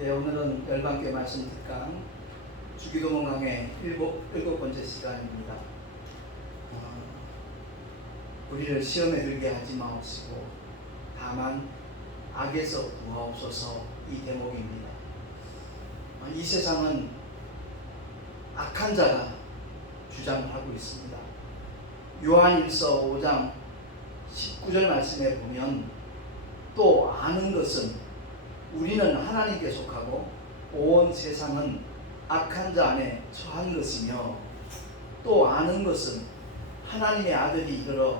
예, 오늘은 열방교회 말씀 특강 주기도문 강의 일곱 번째 시간입니다. 우리를 시험에 들게 하지 마옵시고 다만 악에서 구하옵소서, 이 대목입니다. 이 세상은 악한 자가 주장을 하고 있습니다. 요한일서 5장 19절 말씀에 보면, 또 아는 것은 우리는 하나님께 속하고 온 세상은 악한 자 안에 처한 것이며, 또 아는 것은 하나님의 아들이 이르러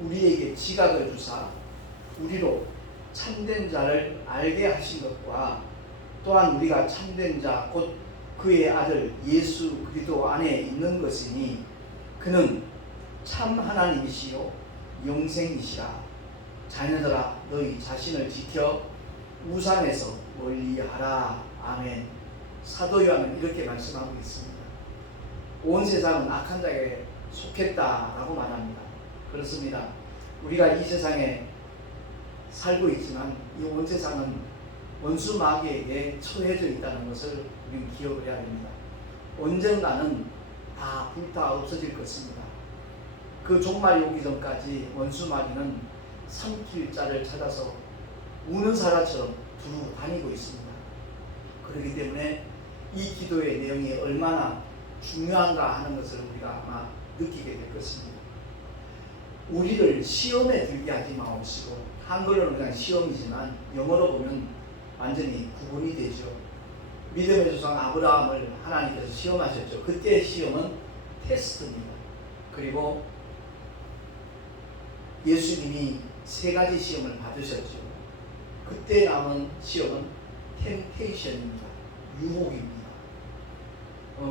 우리에게 지각을 주사 우리로 참된 자를 알게 하신 것과, 또한 우리가 참된 자 곧 그의 아들 예수 그리스도 안에 있는 것이니 그는 참 하나님이시요 영생이시라. 자녀들아, 너희 자신을 지켜 우상에서 멀리하라. 아멘. 사도 요한은 이렇게 말씀하고 있습니다. 온 세상은 악한 자에게 속했다라고 말합니다. 그렇습니다. 우리가 이 세상에 살고 있지만 이 온 세상은 원수 마귀에게 처해져 있다는 것을 우리는 기억을 해야 됩니다. 언젠가는 다 불타 없어질 것입니다. 그 종말이 오기 전까지 원수 마귀는 삼킬 자를 찾아서 우는 사람처럼 두루 다니고 있습니다. 그렇기 때문에 이 기도의 내용이 얼마나 중요한가 하는 것을 우리가 아마 느끼게 될 것입니다. 우리를 시험에 들게 하지 마옵시고, 한글로는 그냥 시험이지만 영어로 보면 완전히 구분이 되죠. 믿음의 조상 아브라함을 하나님께서 시험하셨죠. 그때의 시험은 테스트입니다. 그리고 예수님이 세 가지 시험을 받으셨죠. 그때 남은 시험은 템테이션입니다. 유혹입니다.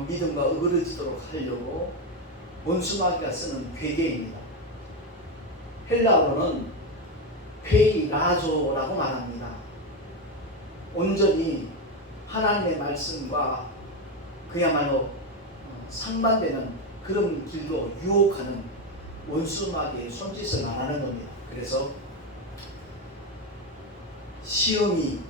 믿음과 어그러지도록 하려고 원수마귀가 쓰는 괴계입니다. 헬라어로는 페이라조라고 말합니다. 온전히 하나님의 말씀과 그야말로 상반되는 그런 길로 유혹하는 원수마귀의 손짓을 말하는 겁니다. 그래서 시험이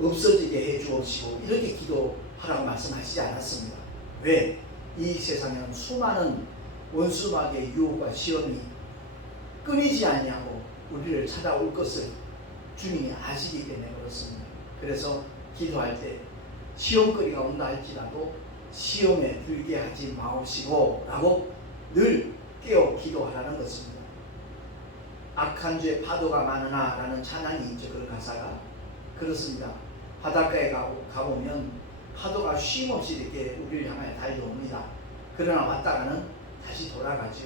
없어지게 해 주옵시고 이렇게 기도하라고 말씀하시지 않았습니다. 왜? 이 세상에는 수많은 원수마귀의 유혹과 시험이 끊이지 아니하고 우리를 찾아올 것을 주님이 아시기 때문에 그렇습니다. 그래서 기도할 때 시험거리가 온다 할지라도 시험에 들게 하지 마옵시고 라고 늘 깨어 기도하라는 것입니다. 악한 죄 파도가 많으나 라는 찬양이 있죠. 그 가사가 그렇습니다. 바닷가에 가보면 파도가 쉼없이 이렇게 우리를 향해 달려옵니다. 그러나 왔다가는 다시 돌아가죠.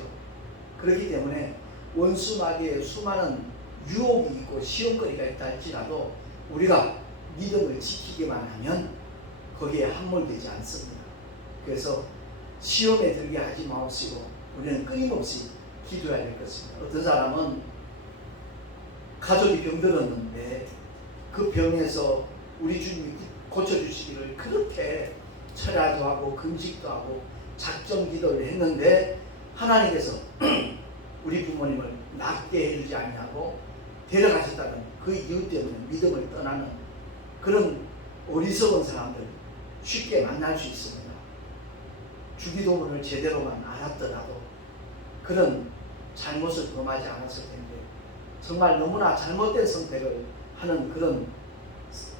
그렇기 때문에 원수마귀의 수많은 유혹이 있고 시험거리가 있다 할지라도 우리가 믿음을 지키기만 하면 거기에 함몰되지 않습니다. 그래서 시험에 들게 하지 마옵시고 우리는 끊임없이 기도해야 될 것입니다. 어떤 사람은 가족이 병들었는데 그 병에서 우리 주님이 고쳐주시기를 그렇게 철야도 하고 금식도 하고 작정 기도를 했는데 하나님께서 우리 부모님을 낫게 해주지 않냐고 데려가셨다는 그 이유 때문에 믿음을 떠나는 그런 어리석은 사람들 쉽게 만날 수 있습니다. 주기도문을 제대로만 알았더라도 그런 잘못을 범하지 않았을 텐데 정말 너무나 잘못된 선택을 하는 그런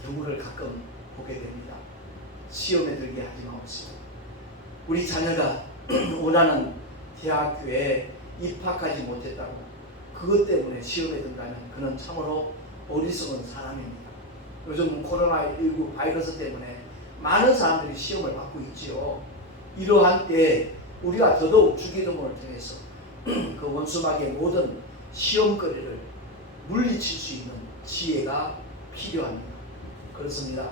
경우를 가끔 보게 됩니다. 시험에 들게 하지 마옵시고 우리 자녀가 원하는 대학교에 입학하지 못했다고 그것 때문에 시험에 든다면 그는 참으로 어리석은 사람입니다. 요즘 코로나19 바이러스 때문에 많은 사람들이 시험을 받고 있지요. 이러한 때 우리가 더더욱 주기도문을 통해서 그 원수마귀의 모든 시험거리를 물리칠 수 있는 지혜가 필요합니다. 그렇습니다.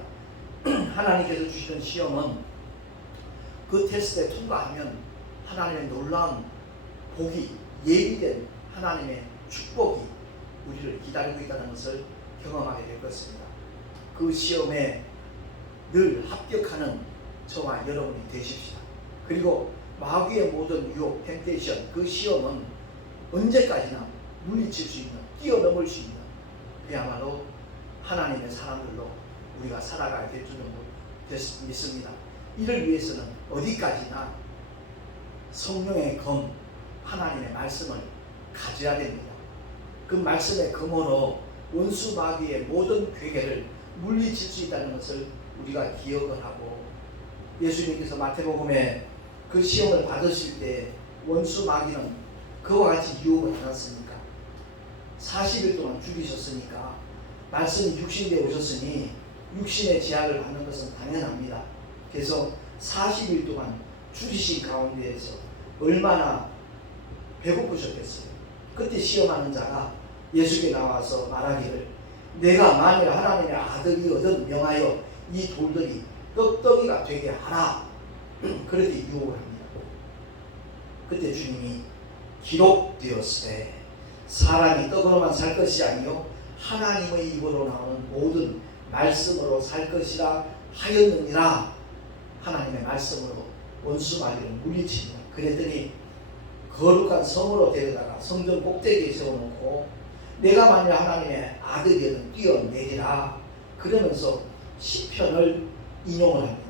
하나님께서 주시는 시험은 그 테스트에 통과하면 하나님의 놀라운 복이 예비된 하나님의 축복이 우리를 기다리고 있다는 것을 경험하게 될 것입니다. 그 시험에 늘 합격하는 저와 여러분이 되십시다. 그리고 마귀의 모든 유혹, 템테이션, 그 시험은 언제까지나 물리칠 수 있는, 뛰어넘을 수 있는 그야말로 하나님의 사람들로 우리가 살아가야 될 줄은 믿습니다. 이를 위해서는 어디까지나 성령의 검, 하나님의 말씀을 가져야 됩니다. 그 말씀의 검으로 원수 마귀의 모든 괴계를 물리칠 수 있다는 것을 우리가 기억을 하고, 예수님께서 마태복음에 그 시험을 받으실 때 원수 마귀는 그와 같이 유혹을 하셨습니까? 40일 동안 죽이셨으니까 말씀이 육신되어 오셨으니 육신의 제약을 받는 것은 당연합니다. 그래서 40일 동안 죽이신 가운데에서 얼마나 배고프셨겠어요. 그때 시험하는 자가 예수께 나와서 말하기를, 내가 만일 하나님의 아들이거든 명하여 이 돌들이 떡떡이가 되게 하라. 그렇게 유혹을 합니다. 그때 주님이 기록되었으되 사람이 떡으로만 살 것이 아니요 하나님의 입으로 나오는 모든 말씀으로 살 것이라 하였느니라. 하나님의 말씀으로 원수 마귀를 물리칩니다. 그랬더니 거룩한 성으로 데려다가 성전 꼭대기에 세워놓고 내가 만일 하나님의 아들이면 뛰어내리라 그러면서 시편을 인용을 합니다.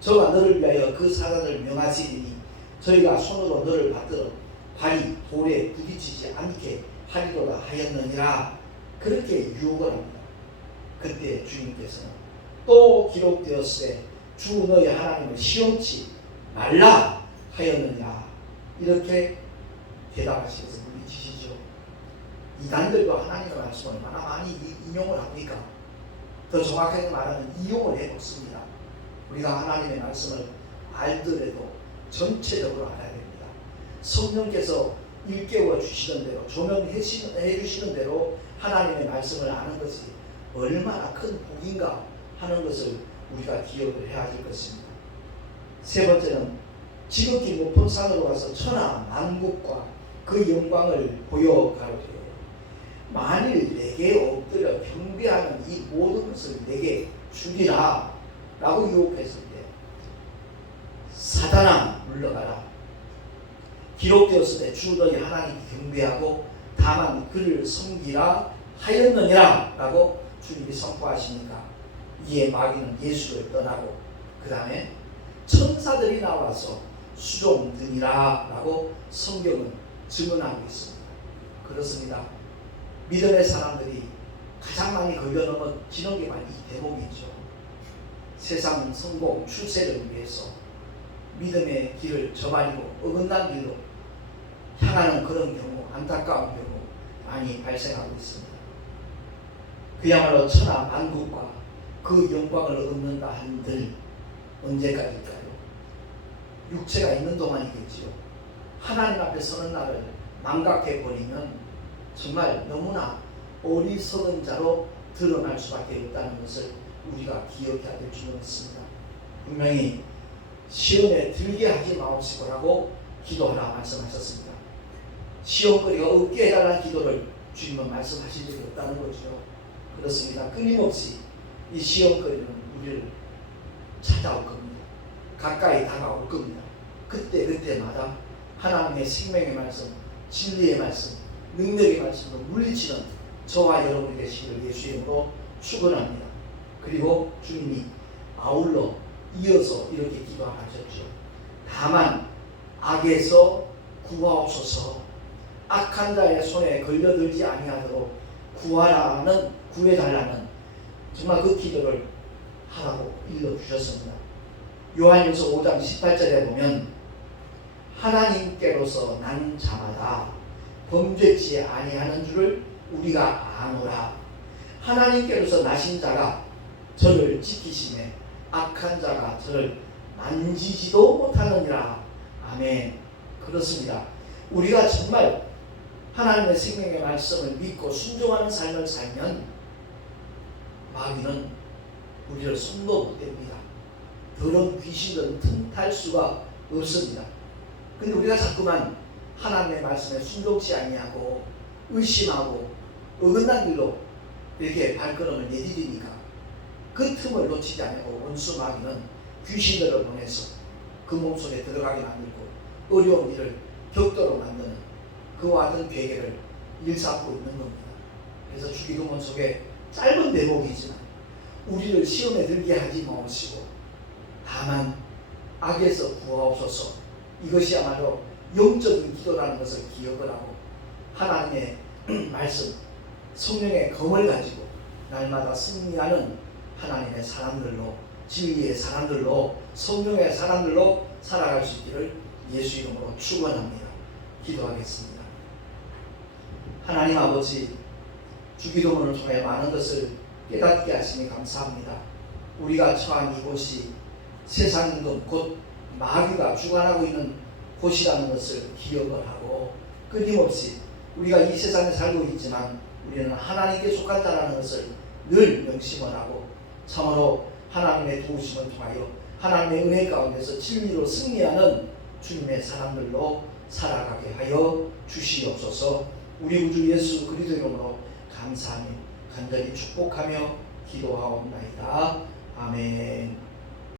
저가 너를 위하여 그 사단을 명하시리니 저희가 손으로 너를 받들어 발이 돌에 부딪히지 않게 하리로다 하였느니라. 그렇게 유혹을 합니다. 그때 주님께서는 또 기록되었으되 주 너희 하나님을 시험치 말라 하였느냐, 이렇게 대답하시면서 물리치시죠. 이단들도 하나님의 말씀을 얼마나 많이 인용을 합니까? 더 정확하게 말하면 이용을 해먹습니다. 우리가 하나님의 말씀을 알더라도 전체적으로 알아야 됩니다. 성령께서 일깨워 주시는 대로, 조명해 주시는 대로 하나님의 말씀을 아는 것이 얼마나 큰 복인가 하는 것을 우리가 기억을 해야 할 것입니다. 세 번째는 지극히 높은 산으로 가서 천하 만국과 그 영광을 보여 가로되 만일 내게 엎드려 경배하는 이 모든 것을 내게 주리라 라고 유혹했을 때, 사단아 물러가라. 기록되었을 때 주 너희 하나님 경배하고 다만 그를 섬기라 하였느니라 라고 주님이 선포하시니까 이에 마귀는 예수를 떠나고 그 다음에 천사들이 나와서 수종드니라 라고 성경은 증언하고 있습니다. 그렇습니다. 믿음의 사람들이 가장 많이 걸려넘어지는 게 바로 이 대목이죠. 세상 성공, 출세를 위해서 믿음의 길을 저버리고 어긋난 길로 향하는 그런 경우, 안타까운 경우 많이 발생하고 있습니다. 그야말로 천하 만국과 그 영광을 얻는다 한들 언제까지일까요? 육체가 있는 동안이겠지요. 하나님 앞에 서는 날을 망각해버리면 정말 너무나 어리석은 자로 드러날 수밖에 없다는 것을 우리가 기억해야 될 줄로 믿습니다. 분명히 시험에 들게 하지 마옵시고라고 기도하라 말씀하셨습니다. 시험거리가 없게 해달라는 기도를 주님은 말씀하신 적이 없다는 거죠. 그렇습니다. 끊임없이 이 시험거리는 우리를 찾아올 겁니다. 가까이 다가올 겁니다. 그때마다 하나님의 생명의 말씀, 진리의 말씀, 능력의 말씀으로 물리치는 저와 여러분이 되시기를 예수의 이름으로 축원합니다. 그리고 주님이 아울러 이어서 이렇게 기도하셨죠. 다만 악에서 구하옵소서, 악한 자의 손에 걸려들지 아니하도록 구해달라는 정말 그 기도를 하라고 일러주셨습니다. 요한일서 5장 18절에 보면 하나님께로서 난 자마다 범죄치 아니하는 줄을 우리가 아노라. 하나님께로서 나신 자가 저를 지키시매 악한 자가 저를 만지지도 못하느니라. 아멘. 그렇습니다. 우리가 정말 하나님의 생명의 말씀을 믿고 순종하는 삶을 살면 마귀는 우리를 손도 못 댑니다. 더러운 귀신은 틈탈 수가 없습니다. 근데 우리가 자꾸만 하나님의 말씀에 순종치 아니하고 의심하고 어긋난 길로 이렇게 발걸음을 내디디니까 그 틈을 놓치지 않고 원수 마귀는 귀신들을 보내서 그 몸속에 들어가게 만들고 어려운 일을 겪도록 만드는 그와 같은 계획을 일삼고 있는 겁니다. 그래서 주기도문 속에 짧은 대목이지만 우리를 시험에 들게 하지 마옵시고 다만 악에서 구하옵소서. 이것이야말로 영적인 기도라는 것을 기억을 하고 하나님의 말씀, 성령의 검을 가지고 날마다 승리하는 하나님의 사람들로, 진리의 사람들로, 성령의 사람들로 살아갈 수 있기를 예수 이름으로 축원합니다. 기도하겠습니다. 하나님 아버지, 주기도문을 통해 많은 것을 깨닫게 하시니 감사합니다. 우리가 처한 이곳이 세상 임금 곧 마귀가 주관하고 있는 곳이라는 것을 기억을 하고 끊임없이 우리가 이 세상에 살고 있지만 우리는 하나님께 속한 자라는 것을 늘 명심을 하고 참으로 하나님의 도우심을 통하여 하나님의 은혜 가운데서 진리로 승리하는 주님의 사람들로 살아가게 하여 주시옵소서. 우리 구주 예수 그리스도 이름으로 감사하며 간절히 축복하며 기도하옵나이다.